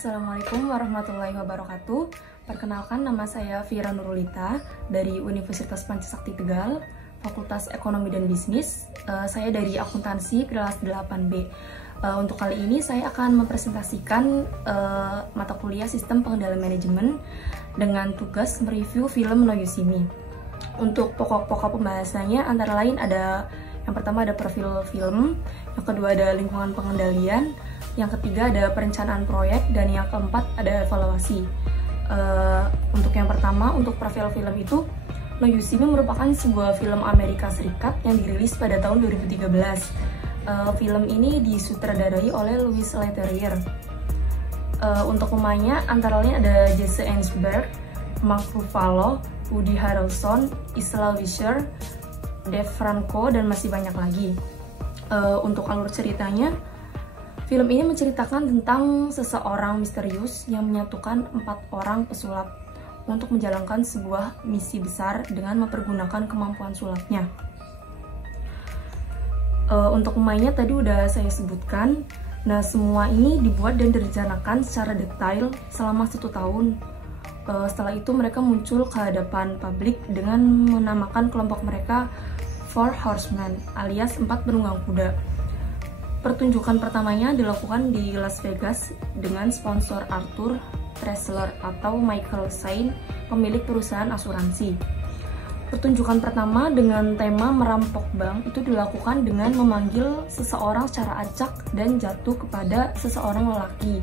Assalamualaikum warahmatullahi wabarakatuh. Perkenalkan, nama saya Vira Nurulita dari Universitas Pancasakti Tegal, Fakultas Ekonomi dan Bisnis. Saya dari akuntansi kelas 8B. Untuk kali ini saya akan mempresentasikan mata kuliah Sistem Pengendalian Manajemen dengan tugas mereview film No You See Me. Untuk pokok-pokok pembahasannya antara lain ada yang pertama ada profil film, yang kedua ada lingkungan pengendalian, yang ketiga ada perencanaan proyek, dan yang keempat ada evaluasi. Untuk yang pertama, untuk profil film itu, No You See Me merupakan sebuah film Amerika Serikat yang dirilis pada tahun 2013. Film ini disutradarai oleh Louis Leterrier. Untuk pemainnya antara lain ada Jesse Eisenberg, Mark Ruffalo, Woody Harrelson, Isla Fisher, Dave Franco, dan masih banyak lagi. Untuk alur ceritanya, film ini menceritakan tentang seseorang misterius yang menyatukan 4 orang pesulap untuk menjalankan sebuah misi besar dengan mempergunakan kemampuan sulapnya. Untuk pemainnya tadi udah saya sebutkan. Nah, semua ini dibuat dan direncanakan secara detail selama 1 tahun. Setelah itu mereka muncul ke hadapan publik dengan menamakan kelompok mereka Four Horsemen alias 4 penunggang kuda. Pertunjukan pertamanya dilakukan di Las Vegas dengan sponsor Arthur Tressler atau Michael Sain, pemilik perusahaan asuransi. Pertunjukan pertama dengan tema merampok bank itu dilakukan dengan memanggil seseorang secara acak dan jatuh kepada seseorang lelaki.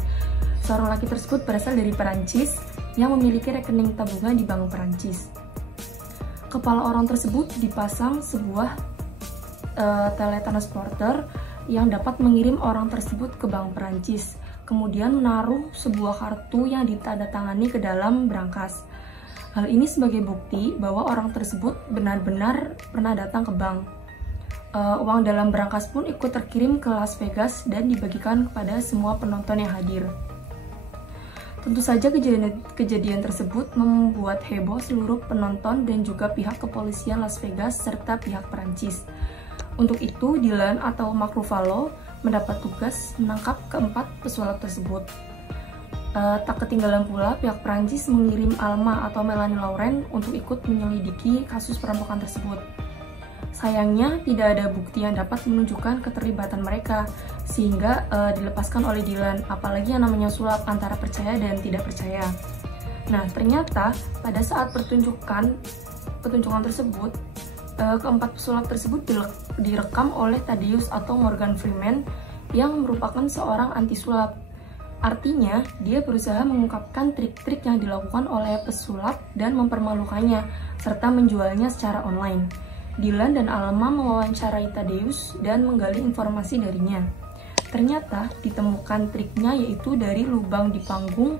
Seorang lelaki tersebut berasal dari Perancis yang memiliki rekening tabungan di bank Perancis. Kepala orang tersebut dipasang sebuah teletransporter yang dapat mengirim orang tersebut ke bank Perancis, kemudian menaruh sebuah kartu yang ditandatangani ke dalam brankas. Hal ini sebagai bukti bahwa orang tersebut benar-benar pernah datang ke bank. Uang dalam brankas pun ikut terkirim ke Las Vegas dan dibagikan kepada semua penonton yang hadir. Tentu saja kejadian tersebut membuat heboh seluruh penonton dan juga pihak kepolisian Las Vegas serta pihak Perancis. Untuk itu, Dylan atau Mark Ruffalo mendapat tugas menangkap keempat pesulap tersebut. Tak ketinggalan pula, pihak Prancis mengirim Alma atau Melanie Laurent untuk ikut menyelidiki kasus perampokan tersebut. Sayangnya, tidak ada bukti yang dapat menunjukkan keterlibatan mereka, sehingga dilepaskan oleh Dylan, apalagi yang namanya sulap antara percaya dan tidak percaya. Nah, ternyata pada saat pertunjukan tersebut, keempat pesulap tersebut direkam oleh Thaddeus atau Morgan Freeman yang merupakan seorang anti sulap. Artinya, dia berusaha mengungkapkan trik-trik yang dilakukan oleh pesulap dan mempermalukannya, serta menjualnya secara online. Dylan dan Alma mewawancarai Thaddeus dan menggali informasi darinya. Ternyata, ditemukan triknya yaitu dari lubang di panggung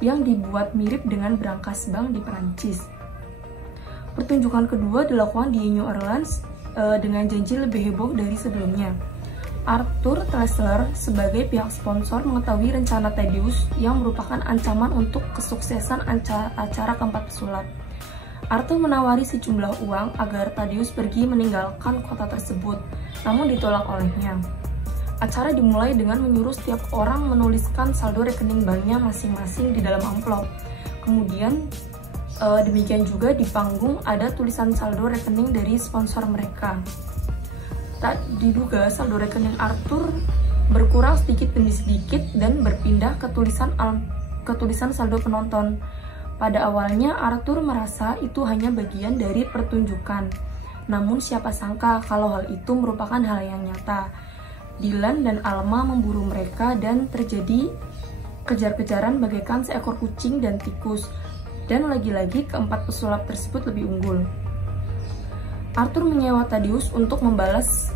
yang dibuat mirip dengan brankas bank di Perancis. Pertunjukan kedua dilakukan di New Orleans dengan janji lebih heboh dari sebelumnya. Arthur Tressler sebagai pihak sponsor mengetahui rencana Thaddeus yang merupakan ancaman untuk kesuksesan acara keempat pesulap. Arthur menawari sejumlah uang agar Thaddeus pergi meninggalkan kota tersebut, namun ditolak olehnya. Acara dimulai dengan menyuruh setiap orang menuliskan saldo rekening banknya masing-masing di dalam amplop. Kemudian demikian juga di panggung ada tulisan saldo rekening dari sponsor mereka. Tak diduga saldo rekening Arthur berkurang sedikit demi sedikit dan berpindah ke tulisan saldo penonton. Pada awalnya Arthur merasa itu hanya bagian dari pertunjukan. Namun siapa sangka kalau hal itu merupakan hal yang nyata. Dylan dan Alma memburu mereka dan terjadi kejar-kejaran bagaikan seekor kucing dan tikus. Dan lagi-lagi keempat pesulap tersebut lebih unggul. Arthur menyewa Thaddeus untuk membalas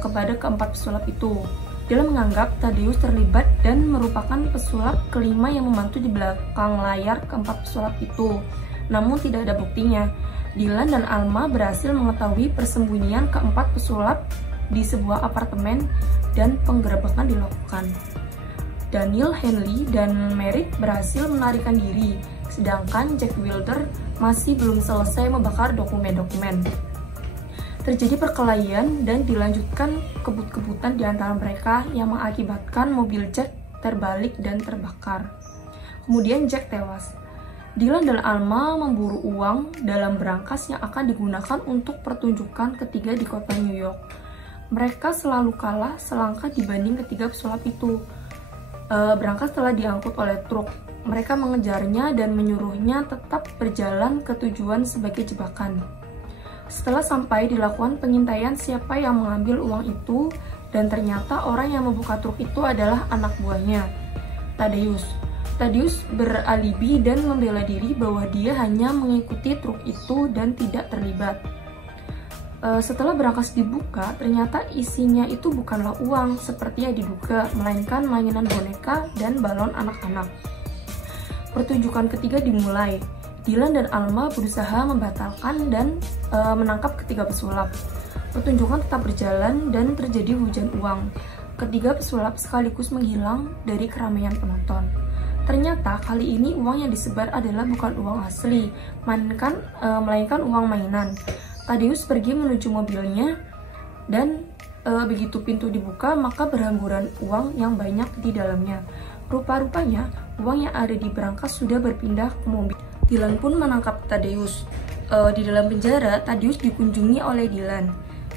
kepada keempat pesulap itu. Dylan menganggap Thaddeus terlibat dan merupakan pesulap kelima yang membantu di belakang layar keempat pesulap itu. Namun tidak ada buktinya. Dylan dan Alma berhasil mengetahui persembunyian keempat pesulap di sebuah apartemen dan penggerebekan dilakukan. Daniel Henley dan Merritt berhasil melarikan diri, sedangkan Jack Wilder masih belum selesai membakar dokumen-dokumen. Terjadi perkelahian dan dilanjutkan kebut-kebutan di antara mereka yang mengakibatkan mobil Jack terbalik dan terbakar. Kemudian Jack tewas. Dylan dan Alma memburu uang dalam berangkas yang akan digunakan untuk pertunjukan ketiga di kota New York. Mereka selalu kalah selangkah dibanding ketiga pesulap itu. Berangkas telah diangkut oleh truk. Mereka mengejarnya dan menyuruhnya tetap berjalan ke tujuan sebagai jebakan. Setelah sampai, dilakukan pengintaian siapa yang mengambil uang itu, dan ternyata orang yang membuka truk itu adalah anak buahnya, Thaddeus. Thaddeus beralibi dan membela diri bahwa dia hanya mengikuti truk itu dan tidak terlibat. Setelah berangkas dibuka, ternyata isinya itu bukanlah uang seperti yang diduga, melainkan mainan boneka dan balon anak-anak. Pertunjukan ketiga dimulai. Dylan dan Alma berusaha membatalkan dan menangkap ketiga pesulap. Pertunjukan tetap berjalan dan terjadi hujan uang. Ketiga pesulap sekaligus menghilang dari keramaian penonton. Ternyata kali ini uang yang disebar adalah bukan uang asli, melainkan uang mainan. Thaddeus pergi menuju mobilnya dan begitu pintu dibuka maka berhamburan uang yang banyak di dalamnya. Rupa-rupanya uang yang ada di berangkas sudah berpindah ke mobil. Dylan pun menangkap Thaddeus. Di dalam penjara, Thaddeus dikunjungi oleh Dylan.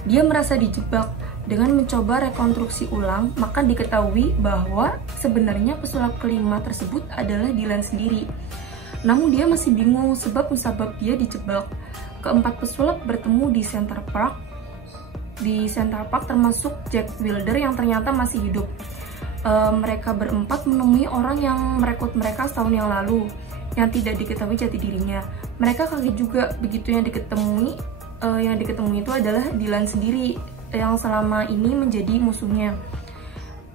Dia merasa dijebak. Dengan mencoba rekonstruksi ulang, maka diketahui bahwa sebenarnya pesulap kelima tersebut adalah Dylan sendiri. Namun dia masih bingung sebab musabab dia dijebak. Keempat pesulap bertemu di Central Park. Di Central Park termasuk Jack Wilder yang ternyata masih hidup. Mereka berempat menemui orang yang merekrut mereka setahun yang lalu, yang tidak diketahui jati dirinya. Mereka kaget juga begitu yang diketemui itu adalah Dylan sendiri yang selama ini menjadi musuhnya.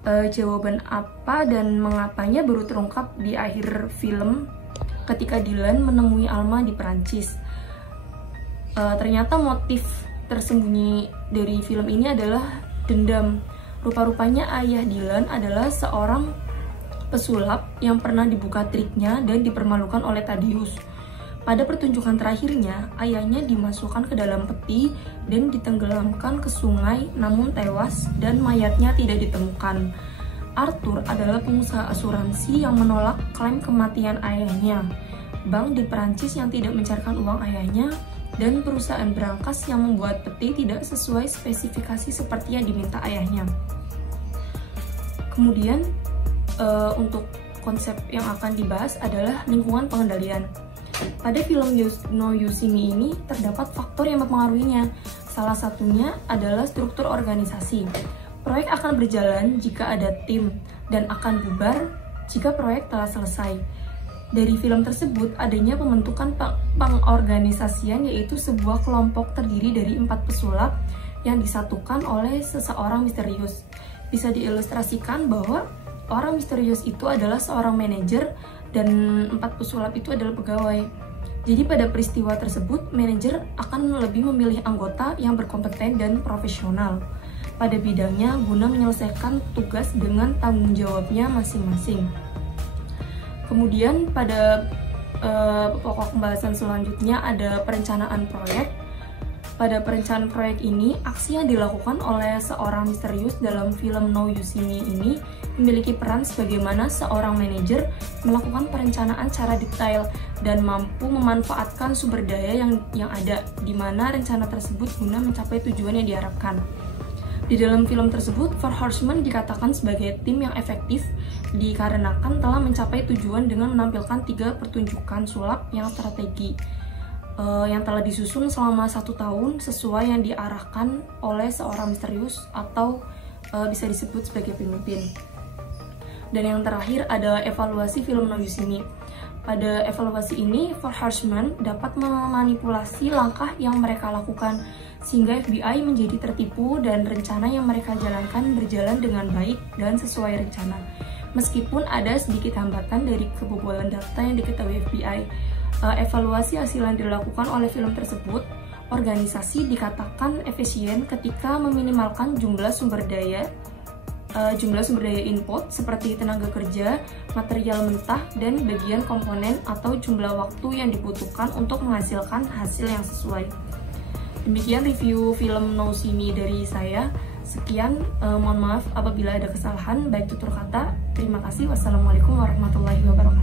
Jawaban apa dan mengapanya baru terungkap di akhir film ketika Dylan menemui Alma di Perancis. Ternyata motif tersembunyi dari film ini adalah dendam. Rupa-rupanya ayah Dylan adalah seorang pesulap yang pernah dibuka triknya dan dipermalukan oleh Thaddeus. Pada pertunjukan terakhirnya, ayahnya dimasukkan ke dalam peti dan ditenggelamkan ke sungai, namun tewas dan mayatnya tidak ditemukan. Arthur adalah pengusaha asuransi yang menolak klaim kematian ayahnya, bank di Perancis yang tidak mencairkan uang ayahnya, dan perusahaan berangkas yang membuat peti tidak sesuai spesifikasi seperti yang diminta ayahnya. Kemudian, untuk konsep yang akan dibahas adalah lingkungan pengendalian. Pada film No You See Me ini terdapat faktor yang mempengaruhinya. Salah satunya adalah struktur organisasi. Proyek akan berjalan jika ada tim dan akan bubar jika proyek telah selesai. Dari film tersebut adanya pembentukan pengorganisasian, yaitu sebuah kelompok terdiri dari 4 pesulap yang disatukan oleh seseorang misterius. Bisa diilustrasikan bahwa orang misterius itu adalah seorang manajer dan 4 pesulap itu adalah pegawai. Jadi pada peristiwa tersebut, manajer akan lebih memilih anggota yang berkompeten dan profesional pada bidangnya guna menyelesaikan tugas dengan tanggung jawabnya masing-masing. Kemudian pada pokok pembahasan selanjutnya ada perencanaan proyek. Pada perencanaan proyek ini, aksi yang dilakukan oleh seorang misterius dalam film No You See Me ini memiliki peran sebagaimana seorang manajer melakukan perencanaan secara detail dan mampu memanfaatkan sumber daya yang ada, di mana rencana tersebut guna mencapai tujuan yang diharapkan. Di dalam film tersebut, Four Horsemen dikatakan sebagai tim yang efektif dikarenakan telah mencapai tujuan dengan menampilkan 3 pertunjukan sulap yang strategi yang telah disusun selama 1 tahun sesuai yang diarahkan oleh seorang misterius atau bisa disebut sebagai pemimpin. Dan yang terakhir ada evaluasi film No You See Me. Pada evaluasi ini, Four Horsemen dapat memanipulasi langkah yang mereka lakukan sehingga FBI menjadi tertipu dan rencana yang mereka jalankan berjalan dengan baik dan sesuai rencana. Meskipun ada sedikit hambatan dari kebobolan data yang diketahui FBI, evaluasi hasil yang dilakukan oleh film tersebut, organisasi dikatakan efisien ketika meminimalkan jumlah sumber daya input seperti tenaga kerja, material mentah, dan bagian komponen atau jumlah waktu yang dibutuhkan untuk menghasilkan hasil yang sesuai. Demikian review film No See Me dari saya. Sekian, mohon maaf apabila ada kesalahan baik tutur kata Terima kasih. Wassalamualaikum warahmatullahi wabarakatuh.